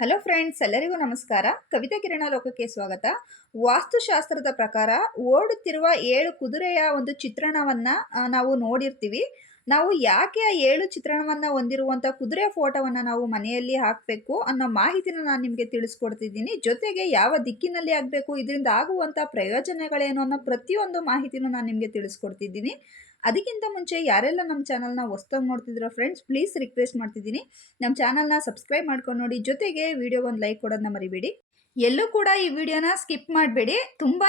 Hello friends, ಎಲ್ಲರಿಗೂ ನಮಸ್ಕಾರ. ಕವಿತಾ ಕಿರಣ ಲೋಕಕ್ಕೆ ಸ್ವಾಗತ. ವಾಸ್ತುಶಾಸ್ತ್ರದ ಪ್ರಕಾರ ಓಡುತ್ತಿರುವ ಏಳು ಕುದುರೆಯ ಒಂದು ಚಿತ್ರಣವನ್ನ ನಾವು ನೋಡಿರ್ತೀವಿ. ನಾವು ಯಾಕೆ ಆ ಏಳು ಚಿತ್ರಣವನ್ನು ಹೊಂದಿರುವಂಥ ಕುದುರೆ ಫೋಟೋವನ್ನು ನಾವು ಮನೆಯಲ್ಲಿ ಹಾಕಬೇಕು ಅನ್ನೋ ಮಾಹಿತಿನ ನಾನು ನಿಮಗೆ ತಿಳಿಸ್ಕೊಡ್ತಿದ್ದೀನಿ. ಜೊತೆಗೆ ಯಾವ ದಿಕ್ಕಿನಲ್ಲಿ ಆಗಬೇಕು, ಇದರಿಂದ ಆಗುವಂಥ ಪ್ರಯೋಜನಗಳೇನು ಅನ್ನೋ ಪ್ರತಿಯೊಂದು ಮಾಹಿತಿನೂ ನಾನು ನಿಮಗೆ ತಿಳಿಸ್ಕೊಡ್ತಿದ್ದೀನಿ. ಅದಕ್ಕಿಂತ ಮುಂಚೆ ಯಾರೆಲ್ಲ ನಮ್ಮ ಚಾನಲ್ನ ಹೊಸ್ದಾಗಿ ನೋಡ್ತಿದ್ದೀರೋ ಫ್ರೆಂಡ್ಸ್, ಪ್ಲೀಸ್ ರಿಕ್ವೆಸ್ಟ್ ಮಾಡ್ತಿದ್ದೀನಿ. ನಮ್ಮ ಚಾನಲ್ನ ಸಬ್ಸ್ಕ್ರೈಬ್ ಮಾಡ್ಕೊಂಡು ನೋಡಿ. ಜೊತೆಗೆ ವಿಡಿಯೋ ಒಂದು ಲೈಕ್ ಕೊಡೋದನ್ನ ಮರಿಬೇಡಿ. ಎಲ್ಲೂ ಕೂಡ ಈ ವಿಡಿಯೋನ ಸ್ಕಿಪ್ ಮಾಡಬೇಡಿ. ತುಂಬಾ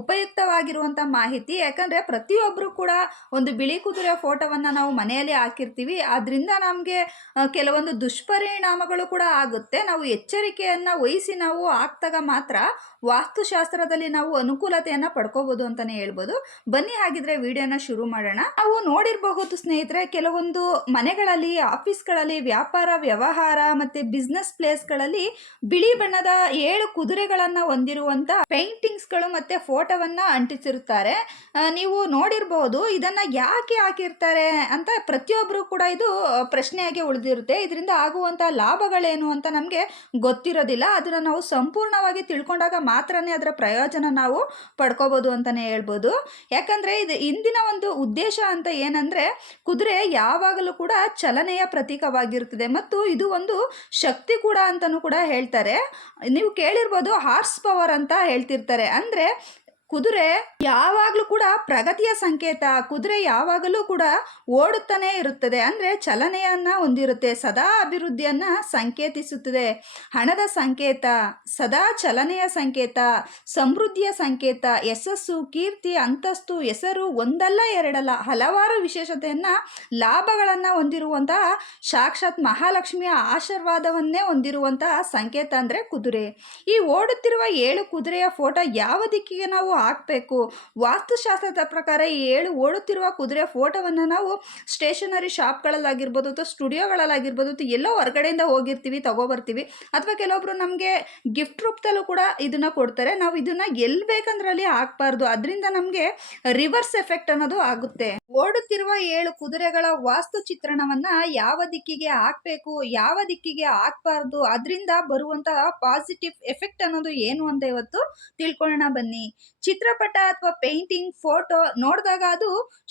ಉಪಯುಕ್ತವಾಗಿರುವಂಥ ಮಾಹಿತಿ. ಯಾಕಂದರೆ ಪ್ರತಿಯೊಬ್ಬರು ಕೂಡ ಒಂದು ಬಿಳಿ ಕುದುರೆ ಫೋಟೋವನ್ನು ನಾವು ಮನೆಯಲ್ಲಿ ಹಾಕಿರ್ತೀವಿ. ಅದರಿಂದ ನಮಗೆ ಕೆಲವೊಂದು ದುಷ್ಪರಿಣಾಮಗಳು ಕೂಡ ಆಗುತ್ತೆ. ನಾವು ಎಚ್ಚರಿಕೆಯನ್ನು ವಹಿಸಿ ನಾವು ಹಾಕ್ದಾಗ ಮಾತ್ರ ವಾಸ್ತುಶಾಸ್ತ್ರದಲ್ಲಿ ನಾವು ಅನುಕೂಲತೆಯನ್ನು ಪಡ್ಕೋಬೋದು ಅಂತಲೇ ಹೇಳ್ಬೋದು. ಬನ್ನಿ ಹಾಗಿದ್ರೆ ವಿಡಿಯೋನ ಶುರು ಮಾಡೋಣ. ನಾವು ನೋಡಿರಬಹುದು ಸ್ನೇಹಿತರೆ, ಕೆಲವೊಂದು ಮನೆಗಳಲ್ಲಿ, ಆಫೀಸ್ಗಳಲ್ಲಿ ವ್ಯಾಪಾರ, ವ್ಯವಹಾರ ಮತ್ತು ಬಿಸ್ನೆಸ್ ಪ್ಲೇಸ್ಗಳಲ್ಲಿ ಬಿಳಿ ಬಣ್ಣದ ಏಳು ಕುದುರೆಗಳನ್ನು ಪೇಂಟಿಂಗ್ಸ್ಗಳು ಮತ್ತೆ ಫೋಟೋವನ್ನ ಅಂಟಿಸಿರುತ್ತಾರೆ. ನೀವು ನೋಡಿರಬಹುದು ಇದನ್ನ ಯಾಕೆ ಹಾಕಿರ್ತಾರೆ ಅಂತ ಪ್ರತಿಯೊಬ್ಬರು ಕೂಡ ಇದು ಪ್ರಶ್ನೆಯಾಗಿ ಉಳಿದಿರುತ್ತೆ. ಇದರಿಂದ ಆಗುವಂಥ ಲಾಭಗಳೇನು ಅಂತ ನಮಗೆ ಗೊತ್ತಿರೋದಿಲ್ಲ. ಅದನ್ನು ನಾವು ಸಂಪೂರ್ಣವಾಗಿ ತಿಳ್ಕೊಂಡಾಗ ಮಾತ್ರನೇ ಅದರ ಪ್ರಯೋಜನ ನಾವು ಪಡ್ಕೋಬೋದು ಅಂತಲೇ ಹೇಳ್ಬೋದು. ಯಾಕಂದರೆ ಇದು ಇಂದಿನ ಒಂದು ಉದ್ದೇಶ ಅಂತ ಏನಂದರೆ, ಕುದುರೆ ಯಾವಾಗಲೂ ಕೂಡ ಚಲನೆಯ ಪ್ರತೀಕವಾಗಿರುತ್ತದೆ ಮತ್ತು ಇದು ಒಂದು ಶಕ್ತಿ ಕೂಡ ಅಂತಲೂ ಕೂಡ ಹೇಳ್ತಾರೆ. ನೀವು ಕೇಳಿರ್ಬೋದು ಹಾರ್ಸ್ ಪವರ್ ಅಂತ ಹೇಳ್ತಿರ್ತಾರೆ. ಅಂದರೆ ಕುದುರೆ ಯಾವಾಗಲೂ ಕೂಡ ಪ್ರಗತಿಯ ಸಂಕೇತ. ಕುದುರೆ ಯಾವಾಗಲೂ ಕೂಡ ಓಡುತ್ತಾನೆ ಇರುತ್ತದೆ. ಅಂದರೆ ಚಲನೆಯನ್ನು ಹೊಂದಿರುತ್ತೆ. ಸದಾ ಅಭಿವೃದ್ಧಿಯನ್ನು ಸಂಕೇತಿಸುತ್ತದೆ. ಹಣದ ಸಂಕೇತ, ಸದಾ ಚಲನೆಯ ಸಂಕೇತ, ಸಮೃದ್ಧಿಯ ಸಂಕೇತ, ಯಶಸ್ಸು, ಕೀರ್ತಿ, ಅಂತಸ್ತು, ಹೆಸರು ಒಂದಲ್ಲ ಎರಡಲ್ಲ ಹಲವಾರು ವಿಶೇಷತೆಯನ್ನು, ಲಾಭಗಳನ್ನು ಹೊಂದಿರುವಂತಹ ಸಾಕ್ಷಾತ್ ಮಹಾಲಕ್ಷ್ಮಿಯ ಆಶೀರ್ವಾದವನ್ನೇ ಹೊಂದಿರುವಂತಹ ಸಂಕೇತ ಅಂದರೆ ಕುದುರೆ. ಈ ಓಡುತ್ತಿರುವ ಏಳು ಕುದುರೆಯ ಫೋಟೋ ಯಾವ ದಿಕ್ಕಿಗೆ ನಾವು ಹಾಕಬೇಕು ವಾಸ್ತುಶಾಸ್ತ್ರದ ಪ್ರಕಾರ ಏಳು ಓಡುತ್ತಿರುವ ಕುದುರೆ ಫೋಟೋವನ್ನು ನಾವು ಸ್ಟೇಷನರಿ ಶಾಪ್ಗಳಲ್ಲಾಗಿರ್ಬೋದು ಅಥವಾ ಸ್ಟುಡಿಯೋಗಳಲ್ಲಾಗಿರ್ಬೋದು ಅಥವಾ ಎಲ್ಲೋ ಹೊರಗಡೆಯಿಂದ ಹೋಗಿರ್ತೀವಿ, ತಗೋಬರ್ತೀವಿ ಅಥವಾ ಕೆಲವೊಬ್ರು ನಮಗೆ ಗಿಫ್ಟ್ ರೂಪದಲ್ಲೂ ಕೂಡ ಇದನ್ನು ಕೊಡ್ತಾರೆ. ನಾವು ಇದನ್ನು ಎಲ್ಲಿ ಬೇಕಂದ್ರಲ್ಲಿ ಹಾಕ್ಬಾರ್ದು. ಅದರಿಂದ ನಮಗೆ ರಿವರ್ಸ್ ಎಫೆಕ್ಟ್ ಅನ್ನೋದು ಆಗುತ್ತೆ. ಓಡುತ್ತಿರುವ ಏಳು ಕುದುರೆಗಳ ವಾಸ್ತು ಚಿತ್ರಣವನ್ನ ಯಾವ ದಿಕ್ಕಿಗೆ ಹಾಕಬೇಕು, ಯಾವ ದಿಕ್ಕಿಗೆ ಹಾಕಬಾರ್ದು, ಅದರಿಂದ ಬರುವಂತಹ ಪಾಸಿಟಿವ್ ಎಫೆಕ್ಟ್ ಅನ್ನೋದು ಏನು ಅಂತ ಇವತ್ತು ತಿಳ್ಕೊಳ್ಳೋಣ ಬನ್ನಿ. ಚಿತ್ರಪಟ ಅಥವಾ ಪೇಂಟಿಂಗ್ ಫೋಟೋ ನೋಡಿದಾಗ ಅದು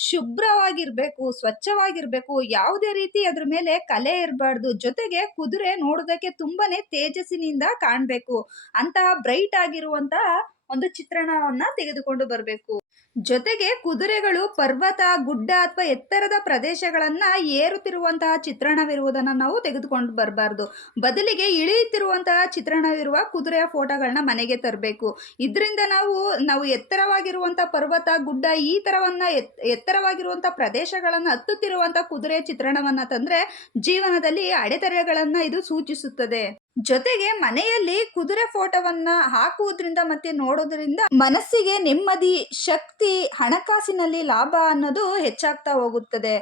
ಶುಭ್ರವಾಗಿರ್ಬೇಕು, ಸ್ವಚ್ಛವಾಗಿರ್ಬೇಕು, ಯಾವುದೇ ರೀತಿ ಅದ್ರ ಮೇಲೆ ಕಲೆ ಇರಬಾರ್ದು. ಜೊತೆಗೆ ಕುದುರೆ ನೋಡೋದಕ್ಕೆ ತುಂಬಾನೇ ತೇಜಸ್ಸಿನಿಂದ ಕಾಣಬೇಕು. ಅಂತಹ ಬ್ರೈಟ್ ಆಗಿರುವಂತಹ ಒಂದು ಚಿತ್ರಣವನ್ನ ತೆಗೆದುಕೊಂಡು ಬರಬೇಕು. ಜೊತೆಗೆ ಕುದುರೆಗಳು, ಪರ್ವತ, ಗುಡ್ಡ ಅಥವಾ ಎತ್ತರದ ಪ್ರದೇಶಗಳನ್ನ ಏರುತ್ತಿರುವಂತಹ ಚಿತ್ರಣವಿರುವುದನ್ನು ನಾವು ತೆಗೆದುಕೊಂಡು ಬರಬಾರ್ದು. ಬದಲಿಗೆ ಇಳಿಯುತ್ತಿರುವಂತಹ ಚಿತ್ರಣವಿರುವ ಕುದುರೆಯ ಫೋಟೋಗಳನ್ನ ಮನೆಗೆ ತರಬೇಕು. ಇದರಿಂದ ನಾವು ನಾವು ಎತ್ತರವಾಗಿರುವಂತಹ ಪರ್ವತ, ಗುಡ್ಡ ಈ ತರವನ್ನ ಎತ್ ಎತ್ತರವಾಗಿರುವಂಥ ಪ್ರದೇಶಗಳನ್ನು ಹತ್ತುತ್ತಿರುವಂಥ ಕುದುರೆಯ ಚಿತ್ರಣವನ್ನ ತಂದ್ರೆ ಜೀವನದಲ್ಲಿ ಅಡೆತಡೆಗಳನ್ನ ಇದು ಸೂಚಿಸುತ್ತದೆ. ಜೊತೆಗೆ ಮನೆಯಲ್ಲಿ ಕುದುರೆ ಫೋಟೋವನ್ನ ಹಾಕುವುದರಿಂದ ಮತ್ತೆ ನೋಡೋದ್ರಿಂದ ಮನಸ್ಸಿಗೆ ನೆಮ್ಮದಿ, ಶಕ್ತಿ, ಹಣಕಾಸಿನಲ್ಲಿ ಲಾಭ ಅನ್ನೋದು ಹೆಚ್ಚಾಗ್ತಾ ಹೋಗುತ್ತದೆ.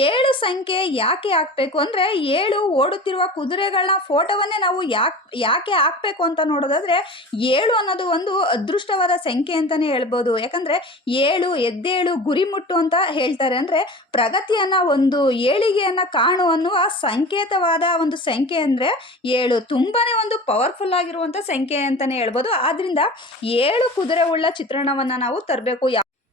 ಏಳು ಸಂಖ್ಯೆ ಯಾಕೆ ಹಾಕ್ಬೇಕು ಅಂದ್ರೆ ಏಳು ಓಡುತ್ತಿರುವ ಕುದುರೆಗಳನ್ನ ಫೋಟೋವನ್ನೇ ನಾವು ಯಾಕೆ ಯಾಕೆ ಹಾಕ್ಬೇಕು ಅಂತ ನೋಡೋದಾದ್ರೆ ಏಳು ಅನ್ನೋದು ಒಂದು ಅದೃಷ್ಟವಾದ ಸಂಖ್ಯೆ ಅಂತಾನೆ ಹೇಳ್ಬೋದು. ಯಾಕಂದ್ರೆ ಏಳು ಎದ್ದೇಳು ಗುರಿ ಮುಟ್ಟು ಅಂತ ಹೇಳ್ತಾರೆ. ಅಂದ್ರೆ ಪ್ರಗತಿಯನ್ನ ಒಂದು ಏಳಿಗೆಯನ್ನ ಕಾಣು ಅನ್ನುವ ಸಂಕೇತವಾದ ಒಂದು ಸಂಖ್ಯೆ ಅಂದ್ರೆ ಏಳು. ತುಂಬಾ ಒಂದು ಪವರ್ಫುಲ್ ಆಗಿರುವಂಥ ಸಂಖ್ಯೆ ಅಂತಲೇ ಹೇಳ್ಬೋದು. ಆದ್ದರಿಂದ ಏಳು ಕುದುರೆ ಉಳ್ಳ ಚಿತ್ರಣವನ್ನು ನಾವು ತರಬೇಕು.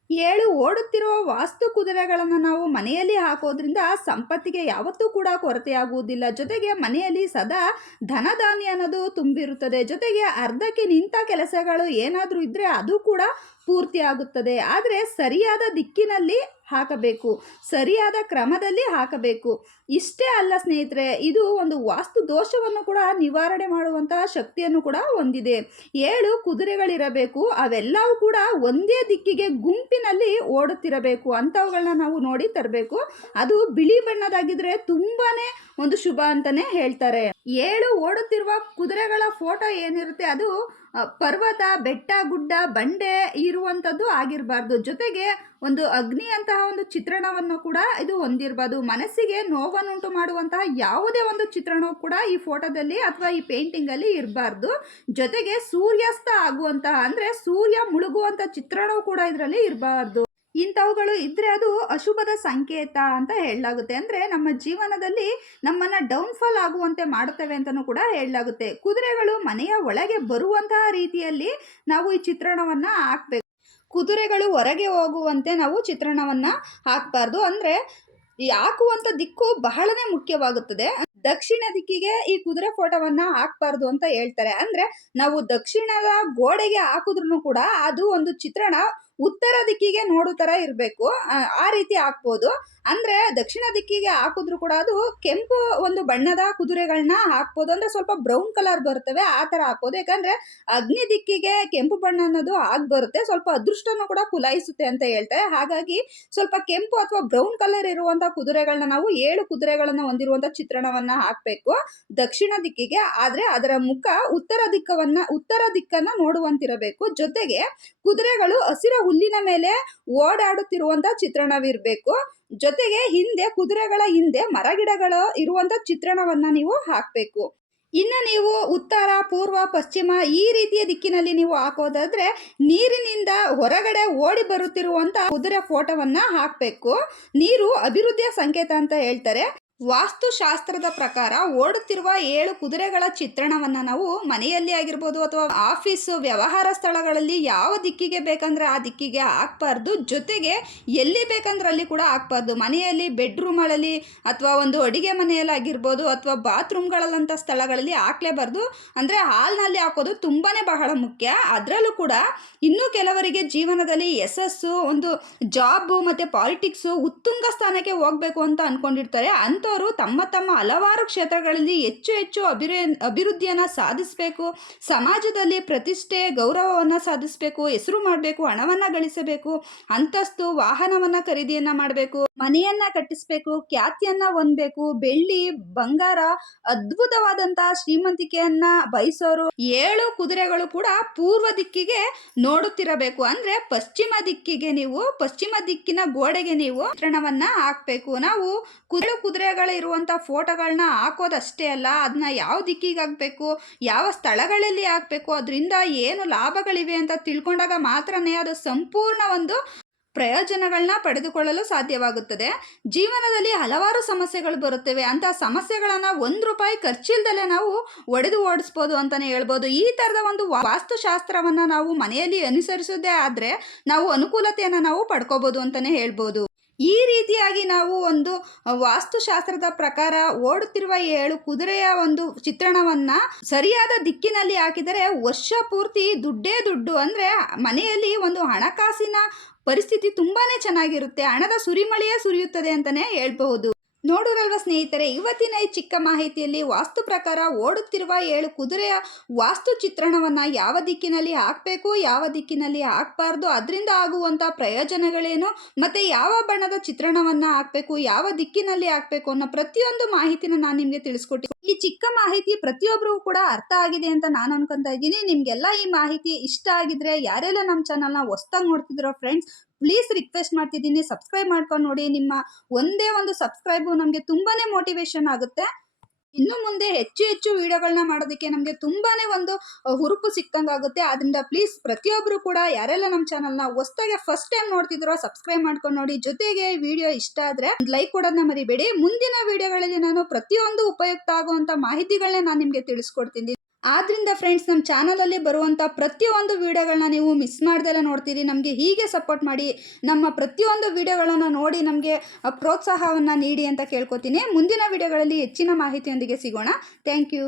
ಏಳು ಓಡುತ್ತಿರುವ ವಾಸ್ತು ಕುದುರೆಗಳನ್ನು ನಾವು ಮನೆಯಲ್ಲಿ ಹಾಕೋದ್ರಿಂದ ಸಂಪತ್ತಿಗೆ ಯಾವತ್ತೂ ಕೂಡ ಕೊರತೆಯಾಗುವುದಿಲ್ಲ. ಜೊತೆಗೆ ಮನೆಯಲ್ಲಿ ಸದಾ ಧನಧಾನ್ಯ ಅನ್ನೋದು ತುಂಬಿರುತ್ತದೆ. ಜೊತೆಗೆ ಅರ್ಧಕ್ಕೆ ನಿಂತ ಕೆಲಸಗಳು ಏನಾದರೂ ಇದ್ದರೆ ಅದು ಕೂಡ ಪೂರ್ತಿ ಆಗುತ್ತದೆ ಆದರೆ ಸರಿಯಾದ ದಿಕ್ಕಿನಲ್ಲಿ ಹಾಕಬೇಕು. ಸರಿಯಾದ ಕ್ರಮದಲ್ಲಿ ಹಾಕಬೇಕು. ಇಷ್ಟೇ ಅಲ್ಲ ಸ್ನೇಹಿತರೆ, ಇದು ಒಂದು ವಾಸ್ತು ದೋಷವನ್ನು ಕೂಡ ನಿವಾರಣೆ ಮಾಡುವಂತಹ ಶಕ್ತಿಯನ್ನು ಕೂಡ ಹೊಂದಿದೆ. ಏಳು ಕುದುರೆಗಳಿರಬೇಕು. ಅವೆಲ್ಲವೂ ಕೂಡ ಒಂದೇ ದಿಕ್ಕಿಗೆ ಗುಂಪಿನಲ್ಲಿ ಓಡುತ್ತಿರಬೇಕು. ಅಂಥವುಗಳನ್ನ ನಾವು ನೋಡಿ ತರಬೇಕು. ಅದು ಬಿಳಿ ಬಣ್ಣದಾಗಿದ್ರೆ ತುಂಬಾ ಒಂದು ಶುಭ ಅಂತಲೇ ಹೇಳ್ತಾರೆ. ಏಳು ಓಡುತ್ತಿರುವ ಕುದುರೆಗಳ ಫೋಟೋ ಏನಿರುತ್ತೆ ಅದು ಪರ್ವತ, ಬೆಟ್ಟ, ಗುಡ್ಡ, ಬಂಡೆ ಇರುವಂಥದ್ದು ಆಗಿರಬಾರ್ದು. ಜೊತೆಗೆ ಒಂದು ಅಗ್ನಿ ಅಂತಹ ಒಂದು ಚಿತ್ರಣವನ್ನು ಕೂಡ ಇದು ಹೊಂದಿರಬಾರ್ದು. ಮನಸ್ಸಿಗೆ ನೋವನ್ನುಂಟು ಮಾಡುವಂತಹ ಯಾವುದೇ ಒಂದು ಚಿತ್ರಣವು ಕೂಡ ಈ ಫೋಟೋದಲ್ಲಿ ಅಥವಾ ಈ ಪೇಂಟಿಂಗಲ್ಲಿ ಇರಬಾರ್ದು. ಜೊತೆಗೆ ಸೂರ್ಯಾಸ್ತ ಆಗುವಂತಹ, ಅಂದರೆ ಸೂರ್ಯ ಮುಳುಗುವಂಥ ಚಿತ್ರಣವು ಕೂಡ ಇದರಲ್ಲಿ ಇರಬಾರ್ದು. ಇಂಥವುಗಳು ಇದ್ದರೆ ಅದು ಅಶುಭದ ಸಂಕೇತ ಅಂತ ಹೇಳಲಾಗುತ್ತೆ. ಅಂದರೆ ನಮ್ಮ ಜೀವನದಲ್ಲಿ ನಮ್ಮನ್ನು ಡೌನ್ಫಾಲ್ ಆಗುವಂತೆ ಮಾಡುತ್ತವೆ ಅಂತಲೂ ಕೂಡ ಹೇಳಲಾಗುತ್ತೆ. ಕುದುರೆಗಳು ಮನೆಯ ಒಳಗೆ ಬರುವಂತಹ ರೀತಿಯಲ್ಲಿ ನಾವು ಈ ಚಿತ್ರಣವನ್ನು ಹಾಕಬೇಕು. ಕುದುರೆಗಳು ಹೊರಗೆ ಹೋಗುವಂತೆ ನಾವು ಚಿತ್ರಣವನ್ನು ಹಾಕಬಾರ್ದು. ಅಂದರೆ ಹಾಕುವಂಥ ದಿಕ್ಕು ಬಹಳನೇ ಮುಖ್ಯವಾಗುತ್ತದೆ. ದಕ್ಷಿಣ ದಿಕ್ಕಿಗೆ ಈ ಕುದುರೆ ಫೋಟೋವನ್ನ ಹಾಕ್ಬಾರ್ದು ಅಂತ ಹೇಳ್ತಾರೆ. ಅಂದ್ರೆ ನಾವು ದಕ್ಷಿಣದ ಗೋಡೆಗೆ ಹಾಕಿದ್ರು ಕೂಡ ಅದು ಒಂದು ಚಿತ್ರಣ. ಉತ್ತರ ದಿಕ್ಕಿಗೆ ನೋಡೋ ಥರ ಇರಬೇಕು. ಆ ರೀತಿ ಹಾಕ್ಬೋದು. ಅಂದರೆ ದಕ್ಷಿಣ ದಿಕ್ಕಿಗೆ ಹಾಕಿದ್ರು ಕೂಡ ಅದು ಕೆಂಪು ಒಂದು ಬಣ್ಣದ ಕುದುರೆಗಳನ್ನ ಹಾಕ್ಬೋದು. ಅಂದರೆ ಸ್ವಲ್ಪ ಬ್ರೌನ್ ಕಲರ್ ಬರ್ತವೆ, ಆ ಥರ ಹಾಕ್ಬೋದು. ಯಾಕಂದರೆ ಅಗ್ನಿ ದಿಕ್ಕಿಗೆ ಕೆಂಪು ಬಣ್ಣ ಅನ್ನೋದು ಆಗಿ ಬರುತ್ತೆ. ಸ್ವಲ್ಪ ಅದೃಷ್ಟನೂ ಕೂಡ ಕುಲಾಯಿಸುತ್ತೆ ಅಂತ ಹೇಳ್ತಾರೆ. ಹಾಗಾಗಿ ಸ್ವಲ್ಪ ಕೆಂಪು ಅಥವಾ ಬ್ರೌನ್ ಕಲರ್ ಇರುವಂಥ ಕುದುರೆಗಳನ್ನ ನಾವು ಏಳು ಕುದುರೆಗಳನ್ನು ಹೊಂದಿರುವಂಥ ಚಿತ್ರಣವನ್ನು ಹಾಕಬೇಕು ದಕ್ಷಿಣ ದಿಕ್ಕಿಗೆ. ಆದರೆ ಅದರ ಮುಖ ಉತ್ತರ ದಿಕ್ಕವನ್ನ, ಉತ್ತರ ದಿಕ್ಕನ್ನು ನೋಡುವಂತಿರಬೇಕು. ಜೊತೆಗೆ ಕುದುರೆಗಳು ಹಸಿರ ಹುಲ್ಲಿನ ಮೇಲೆ ಓಡಾಡುತ್ತಿರುವಂತ ಚಿತ್ರಣವಿರಬೇಕು. ಜೊತೆಗೆ ಹಿಂದೆ ಕುದುರೆಗಳ ಹಿಂದೆ ಮರಗಿಡಗಳು ಇರುವಂತ ಚಿತ್ರಣವನ್ನ ನೀವು ಹಾಕಬೇಕು. ಇನ್ನು ನೀವು ಉತ್ತರ, ಪೂರ್ವ, ಪಶ್ಚಿಮ ಈ ರೀತಿಯ ದಿಕ್ಕಿನಲ್ಲಿ ನೀವು ಹಾಕೋದಾದ್ರೆ ನೀರಿನಿಂದ ಹೊರಗಡೆ ಓಡಿ ಬರುತ್ತಿರುವಂತ ಕುದುರೆ ಫೋಟೋವನ್ನ ಹಾಕಬೇಕು. ನೀರು ಅಭಿವೃದ್ಧಿಯ ಸಂಕೇತ ಅಂತ ಹೇಳ್ತಾರೆ. ವಾಸ್ತುಶಾಸ್ತ್ರದ ಪ್ರಕಾರ ಓಡುತ್ತಿರುವ ಏಳು ಕುದುರೆಗಳ ಚಿತ್ರಣವನ್ನು ನಾವು ಮನೆಯಲ್ಲಿ ಆಗಿರ್ಬೋದು ಅಥವಾ ಆಫೀಸು, ವ್ಯವಹಾರ ಸ್ಥಳಗಳಲ್ಲಿ ಯಾವ ದಿಕ್ಕಿಗೆ ಬೇಕಂದ್ರೆ ಆ ದಿಕ್ಕಿಗೆ ಹಾಕ್ಬಾರ್ದು. ಜೊತೆಗೆ ಎಲ್ಲಿ ಬೇಕಂದ್ರೆ ಅಲ್ಲಿ ಕೂಡ ಹಾಕ್ಬಾರ್ದು. ಮನೆಯಲ್ಲಿ ಬೆಡ್ರೂಮ್ಗಳಲ್ಲಿ ಅಥವಾ ಒಂದು ಅಡುಗೆ ಮನೆಯಲ್ಲಿ ಆಗಿರ್ಬೋದು ಅಥವಾ ಬಾತ್ರೂಮ್ಗಳಲ್ಲಂಥ ಸ್ಥಳಗಳಲ್ಲಿ ಹಾಕ್ಲೇಬಾರ್ದು. ಅಂದರೆ ಹಾಲ್ನಲ್ಲಿ ಹಾಕೋದು ತುಂಬಾ ಬಹಳ ಮುಖ್ಯ. ಅದರಲ್ಲೂ ಕೂಡ ಇನ್ನೂ ಕೆಲವರಿಗೆ ಜೀವನದಲ್ಲಿ ಯಶಸ್ಸು, ಒಂದು ಜಾಬು ಮತ್ತು ಪಾಲಿಟಿಕ್ಸು ಉತ್ತುಂಗ ಸ್ಥಾನಕ್ಕೆ ಹೋಗಬೇಕು ಅಂತ ಅಂದ್ಕೊಂಡಿರ್ತಾರೆ ಅಂತ ಅಂಥವರು ತಮ್ಮ ತಮ್ಮ ಹಲವಾರು ಕ್ಷೇತ್ರಗಳಲ್ಲಿ ಹೆಚ್ಚು ಹೆಚ್ಚು ಅಭಿವೃ ಅಭಿವೃದ್ಧಿಯನ್ನು ಸಾಧಿಸಬೇಕು, ಸಮಾಜದಲ್ಲಿ ಪ್ರತಿಷ್ಠೆ, ಗೌರವವನ್ನು ಸಾಧಿಸಬೇಕು, ಹೆಸರು ಮಾಡಬೇಕು, ಹಣವನ್ನು ಗಳಿಸಬೇಕು, ಅಂತಸ್ತು, ವಾಹನವನ್ನು ಖರೀದಿಯನ್ನು ಮಾಡಬೇಕು, ಮನೆಯನ್ನ ಕಟ್ಟಿಸಬೇಕು, ಖ್ಯಾತಿಯನ್ನ ಹೊಂದಬೇಕು, ಬೆಳ್ಳಿ, ಬಂಗಾರ ಅದ್ಭುತವಾದಂತಹ ಶ್ರೀಮಂತಿಕೆಯನ್ನ ಬಯಸೋರು ಏಳು ಕುದುರೆಗಳು ಕೂಡ ಪೂರ್ವ ದಿಕ್ಕಿಗೆ ನೋಡುತ್ತಿರಬೇಕು. ಅಂದ್ರೆ ಪಶ್ಚಿಮ ದಿಕ್ಕಿಗೆ ನೀವು, ಪಶ್ಚಿಮ ದಿಕ್ಕಿನ ಗೋಡೆಗೆ ನೀವು ಚಿತ್ರಣವನ್ನ ಹಾಕ್ಬೇಕು. ನಾವು ಕುದುರೆ ಕುದುರೆ ಇರುವಂಥ ಫೋಟೋಗಳನ್ನ ಹಾಕೋದಷ್ಟೇ ಅಲ್ಲ ಅದನ್ನ ಯಾವ ದಿಕ್ಕಿಗೆ ಹಾಕಬೇಕು, ಯಾವ ಸ್ಥಳಗಳಲ್ಲಿ ಹಾಕಬೇಕು, ಅದರಿಂದ ಏನು ಲಾಭಗಳಿವೆ ಅಂತ ತಿಳ್ಕೊಂಡಾಗ ಮಾತ್ರನೇ ಅದು ಸಂಪೂರ್ಣ ಒಂದು ಪ್ರಯೋಜನಗಳನ್ನ ಪಡೆದುಕೊಳ್ಳಲು ಸಾಧ್ಯವಾಗುತ್ತದೆ. ಜೀವನದಲ್ಲಿ ಹಲವಾರು ಸಮಸ್ಯೆಗಳು ಬರುತ್ತವೆ. ಅಂತ ಸಮಸ್ಯೆಗಳನ್ನು ಒಂದು ರೂಪಾಯಿ ಖರ್ಚಿಲ್ದಲೇ ನಾವು ಒಡೆದು ಓಡಿಸ್ಬೋದು ಅಂತಲೇ ಹೇಳ್ಬೋದು. ಈ ಥರದ ಒಂದು ವಾಸ್ತುಶಾಸ್ತ್ರವನ್ನು ನಾವು ಮನೆಯಲ್ಲಿ ಅನುಸರಿಸೋದೇ ಆದರೆ ನಾವು ಅನುಕೂಲತೆಯನ್ನು ನಾವು ಪಡ್ಕೋಬೋದು ಅಂತಲೇ ಹೇಳ್ಬೋದು. ಈ ರೀತಿಯಾಗಿ ನಾವು ಒಂದು ವಾಸ್ತುಶಾಸ್ತ್ರದ ಪ್ರಕಾರ ಓಡುತ್ತಿರುವ ಏಳು ಕುದುರೆಯ ಒಂದು ಚಿತ್ರಣವನ್ನು ಸರಿಯಾದ ದಿಕ್ಕಿನಲ್ಲಿ ಹಾಕಿದರೆ ವರ್ಷ ಪೂರ್ತಿ ದುಡ್ಡೇ ದುಡ್ಡು. ಅಂದರೆ ಮನೆಯಲ್ಲಿ ಒಂದು ಹಣಕಾಸಿನ ಪರಿಸ್ಥಿತಿ ತುಂಬಾ ಚೆನ್ನಾಗಿರುತ್ತೆ. ಹಣದ ಸುರಿಮಳೆಯೇ ಸುರಿಯುತ್ತದೆ ಅಂತಲೇ ಹೇಳ್ಬಹುದು. ನೋಡೋರಲ್ವ ಸ್ನೇಹಿತರೆ, ಇವತ್ತಿನ ಈ ಚಿಕ್ಕ ಮಾಹಿತಿಯಲ್ಲಿ ವಾಸ್ತು ಪ್ರಕಾರ ಓಡುತ್ತಿರುವ ಏಳು ಕುದುರೆಯ ವಾಸ್ತು ಚಿತ್ರಣವನ್ನು ಯಾವ ದಿಕ್ಕಿನಲ್ಲಿ ಹಾಕಬೇಕು, ಯಾವ ದಿಕ್ಕಿನಲ್ಲಿ ಹಾಕಬಾರ್ದು, ಅದರಿಂದ ಆಗುವಂಥ ಪ್ರಯೋಜನಗಳೇನು, ಮತ್ತು ಯಾವ ಬಣ್ಣದ ಚಿತ್ರಣವನ್ನು ಹಾಕಬೇಕು, ಯಾವ ದಿಕ್ಕಿನಲ್ಲಿ ಹಾಕಬೇಕು ಅನ್ನೋ ಪ್ರತಿಯೊಂದು ಮಾಹಿತಿನ ನಾನು ನಿಮಗೆ ತಿಳಿಸ್ಕೊಟ್ಟಿದ್ದೀನಿ ಈ ಚಿಕ್ಕ ಮಾಹಿತಿ ಪ್ರತಿಯೊಬ್ಬರಿಗೂ ಕೂಡ ಅರ್ಥ ಆಗಿದೆ ಅಂತ ನಾನು ಅನ್ಕೊಂತ ಇದ್ದೀನಿ. ನಿಮಗೆಲ್ಲ ಈ ಮಾಹಿತಿ ಇಷ್ಟ ಆಗಿದ್ರೆ ಯಾರೆಲ್ಲ ನಮ್ಮ ಚಾನಲ್ನ ಹೊಸ್ದಾಗಿ ನೋಡ್ತಿದ್ರೋ ಫ್ರೆಂಡ್ಸ್ ಪ್ಲೀಸ್ ರಿಕ್ವೆಸ್ಟ್ ಮಾಡ್ತಿದ್ದೀನಿ. ಸಬ್ಸ್ಕ್ರೈಬ್ ಮಾಡ್ಕೊಂಡು ನೋಡಿ. ನಿಮ್ಮ ಒಂದೇ ಒಂದು ಸಬ್ಸ್ಕ್ರೈಬು ನಮಗೆ ತುಂಬಾ ಮೋಟಿವೇಶನ್ ಆಗುತ್ತೆ. ಇನ್ನು ಮುಂದೆ ಹೆಚ್ಚು ಹೆಚ್ಚು ವಿಡಿಯೋಗಳನ್ನ ಮಾಡೋದಕ್ಕೆ ನಮಗೆ ತುಂಬಾ ಒಂದು ಹುರುಪು ಸಿಕ್ತಂಗೆ ಆಗುತ್ತೆ ಆದ್ದರಿಂದ ಪ್ಲೀಸ್ ಪ್ರತಿಯೊಬ್ಬರು ಕೂಡ, ಯಾರೆಲ್ಲ ನಮ್ಮ ಚಾನಲ್ನ ಹೊಸ್ದಾಗೆ ಫಸ್ಟ್ ಟೈಮ್ ನೋಡ್ತಿದ್ರೋ ಸಬ್ಸ್ಕ್ರೈಬ್ ಮಾಡ್ಕೊಂಡು ನೋಡಿ. ಜೊತೆಗೆ ವಿಡಿಯೋ ಇಷ್ಟ ಆದರೆ ಲೈಕ್ ಕೊಡೋದನ್ನ ಮರಿಬೇಡಿ. ಮುಂದಿನ ವಿಡಿಯೋಗಳಲ್ಲಿ ನಾನು ಪ್ರತಿಯೊಂದು ಉಪಯುಕ್ತ ಆಗುವಂಥ ಮಾಹಿತಿಗಳನ್ನೇ ನಾನು ನಿಮಗೆ ತಿಳಿಸ್ಕೊಡ್ತೀನಿ. ಆದ್ದರಿಂದ ಫ್ರೆಂಡ್ಸ್ ನಮ್ಮ ಚಾನಲಲ್ಲಿ ಬರುವಂಥ ಪ್ರತಿಯೊಂದು ವೀಡಿಯೋಗಳನ್ನ ನೀವು ಮಿಸ್ ಮಾಡ್ದೆಲ್ಲ ನೋಡ್ತೀರಿ. ನಮಗೆ ಹೀಗೆ ಸಪೋರ್ಟ್ ಮಾಡಿ, ನಮ್ಮ ಪ್ರತಿಯೊಂದು ವೀಡಿಯೋಗಳನ್ನು ನೋಡಿ ನಮಗೆ ಪ್ರೋತ್ಸಾಹವನ್ನು ನೀಡಿ ಅಂತ ಕೇಳ್ಕೊತೀನಿ. ಮುಂದಿನ ವೀಡಿಯೋಗಳಲ್ಲಿ ಹೆಚ್ಚಿನ ಮಾಹಿತಿಯೊಂದಿಗೆ ಸಿಗೋಣ. Thank you